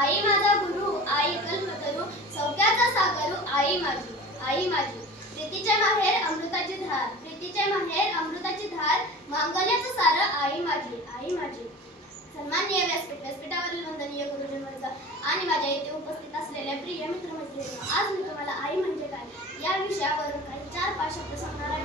आई माझा गुरु, आई कल्पतरू, सौख्याचा सागरू, आई माझी, आई माझी. प्रीतीचे माहेर अमृताची धार, प्रीतीचे माहेर अमृताची धार, मांगल्याचं सारं, आई माझी, आई माझी. सन्माननीय व्यासपीठावरील वंदनीय गुरुजन वर्ग आणि माझ्या इथे उपस्थित असलेल्या प्रिय मित्रमैत्रिणींनो, आज मी तुम्हाला आई म्हणजे काय या विषयावरून काही 4-5 शब्द सांगणार आहे.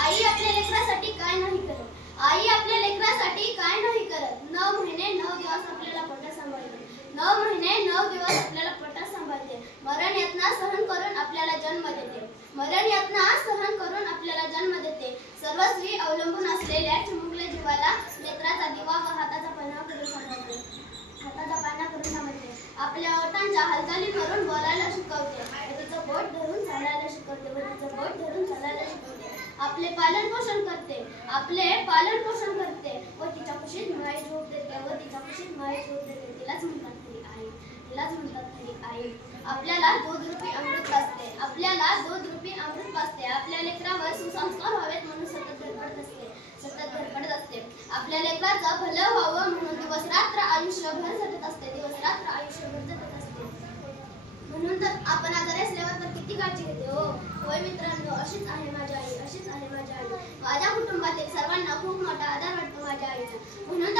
आई आपल्या लेकरासाठी काय नाही करत, आई आपल्या लेकरासाठी काय नाही करत. 9 महिने 9 दिवस आपल्याला पोटात सांभाळते, 9 महिने 9 दिवस आपल्याला पोटात सांभाळते. मरण यातना सहन करून आपल्याला जन्म देते, मरण यातना सहन करून आपल्याला जन्म देते. सर्वस्वी अवलंबून असलेल्या चिमुकल्या जीवाला नेत्राचा दिवा व हाताचा पाना करून सांभाळते, हाताचा पाना करून सांभाळते. आपल्या ओठांच्या हालचाली करून बोलायला शिकवते, तिचं बोट धरून चालायला शिकवते, व तिचं बोट धरून चालायला शिकवते. आपले पालन पोषण करते, आपले पालन पोषण करते व तिच्या कुशीत माय झोप देते, व तिच्या कुशीत माय झोप देते. तिलाच म्हणतात खरी आई, तिलाच म्हणतात खरी आई. आपल्याला दूध रूपी अमृत पाजते, आपल्याला दूध रूपी अमृत पाजते. आपल्या लेकरावर सुसंस्कार व्हावेत म्हणून सतत धडपडत असते, सतत धडपडत असते. आपल्या लेकराचं भलं व्हावं म्हणून दिवस रात्र आयुष्यभर झटत असते, दिवस रात्र आयुष्यभर झटत असते. म्हणून तर आपण आजारी असल्यावर तर किती काळजी घेते हो. होय मित्रांनो, अशीच आहे माझी आई, अशीच आहे माझी आई. माझ्या कुटुंबातील सर्वांना खूप मोठा आधार वाटतो माझ्या आईचा. म्हणून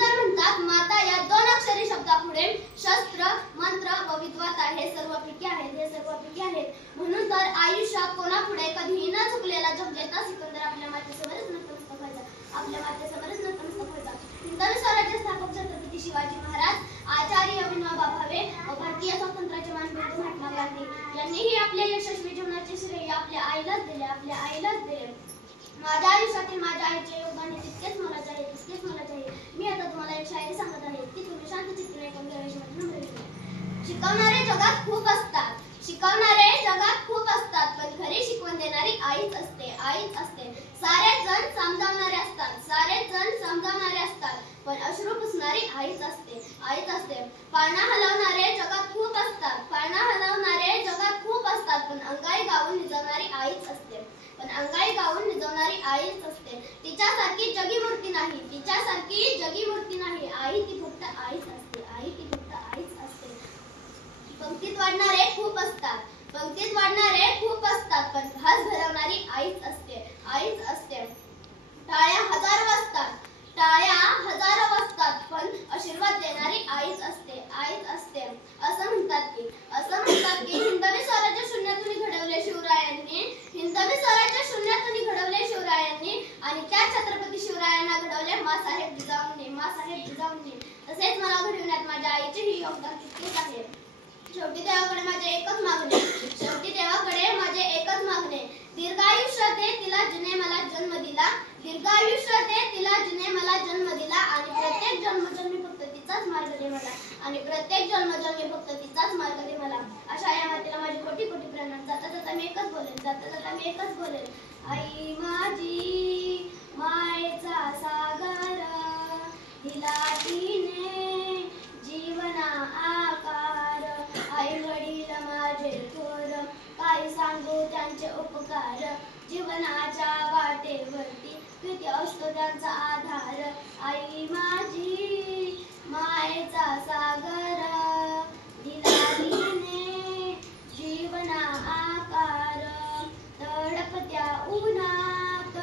तर म्हणतात माता या 2 अक्षरी शब्दापुढे शस्त्र, मंत्र व विद्वत्ता हे सर्व पिके आहेत, हे सर्व पिके आहेत. म्हणून तर आयुष्यात कोणापुढे कधीही न चुकलेला जगजेता सिकंदर आपल्या मातेसमोरच नतमस्तक व्हायचा, आपल्या मातेसमोरच नतमस्तक व्हायचा. हिंदवी स्वराज्य स्थापक छत्रपती शिवाजी महाराज, आचार्य विनोबा भावे व भारतीय स्वातंत्र्याचे मानबिंदू महात्मा गांधी यांनीही आपल्या यशस्वी जीवनाचे श्रेय आपल्या आईलाच दिले, आपल्या आईलाच दिले. माझ्या आयुष्यातील माझ्या आईचे योगदान हे तितकेच मोलाचे आहे, तितकेच मोलाचे आहे. मी आता तुम्हाला एक शायरी सांगत आहे, ती तुम्ही शांत चित्ताने ऐकून घ्यावी. शिकवणारे जगात खूप असतात, शिकवणारे जगात खूप असतात, पण खरी शिकवण देणारी आईच असते, आईच असते. सारे जण समजावणारे असतात, सारे जण समजावणारे असतात, पण अश्रू पुसणारी आईच असते, आईच असते. पाळणा हलवणारे जगात खूप असतात, पाळणा हलवणारे जगात खूप असतात, पण अंगाई गाऊन निजवणारी आईच असते, पण अंगाई गाऊन निजवणारी आईच असते. तिच्यासारखी जगी मूर्ती नाही, तिच्यासारखी जगी मूर्ती नाही. आई ती फक्त आईच असते, आई ती फक्त आईच असते. पंक्तीत वाढणारे खूप असतात, पंक्तीत वाढणारे खूप असतात, पण घास भरवणारी आईच असते, आईच असते. टाळ्या हजारो वाजतात, टाळ्या हजारो वाजतात, पण आशीर्वाद देणारी आईच असते, आईच असते. असं म्हणतात की हिंदवी स्वराज्य शून्यातून घडवले शिवरायांनी, हिंदवी स्वराज्य शून्यातून घडवले शिवरायांनी आणि त्या छत्रपती शिवरायांना घडवले माँसाहेब जिजाऊंनी, माँसाहेब जिजाऊंनी. तसेच मला घडविण्यात माझ्या आईचेही योगदान तितकेच आहे. शेवटी देवाकडे माझे एकच मागणे, शेवटी देवाकडे माझे एकच मागणे. दीर्घायुष्य दे तिला जिने मला जन्म दिला, दीर्घायुष्य दे तिला जिने मला जन्म दिला, आणि प्रत्येक जन्मजन्मी फक्त तिचाच मार्ग दे मला, आणि प्रत्येक जन्मजन्मी फक्त तिचाच मार्ग दे मला. अशा या मातेला माझे कोटी कोटी प्रणाम. जाता जाता मी एकच बोलेन, जाता जाता मी एकच बोलेन. आई माझी मायेचा सागर, दिला तिने जीवना आकार. आई वडील माझे थोर, काय सांगू त्यांचे उपकार. जीवनाच्या वाटेवरती किती असतो त्यांचा आधार. आई माझी मायेचा सागर, दिला तिने जीवना आकार. तडपत्या उन्हात,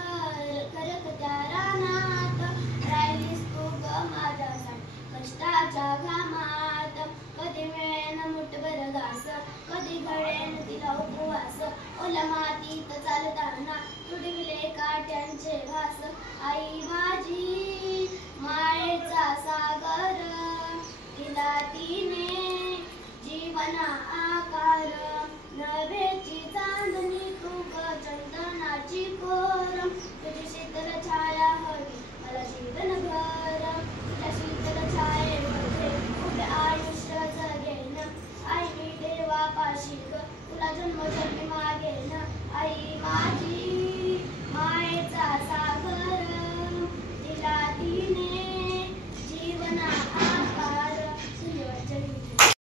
करकत्या रानात, राहिलीस तू ग माझ्यासाठी कष्टाच्या घामात. कधी मिळेन मुठभर घास, कधी घडेन तिला उपवास. ओल्या मातीत चालताना तुडविले काट्यांचे घास. आई माझी मायेचा सागर, दिला तिने जीवना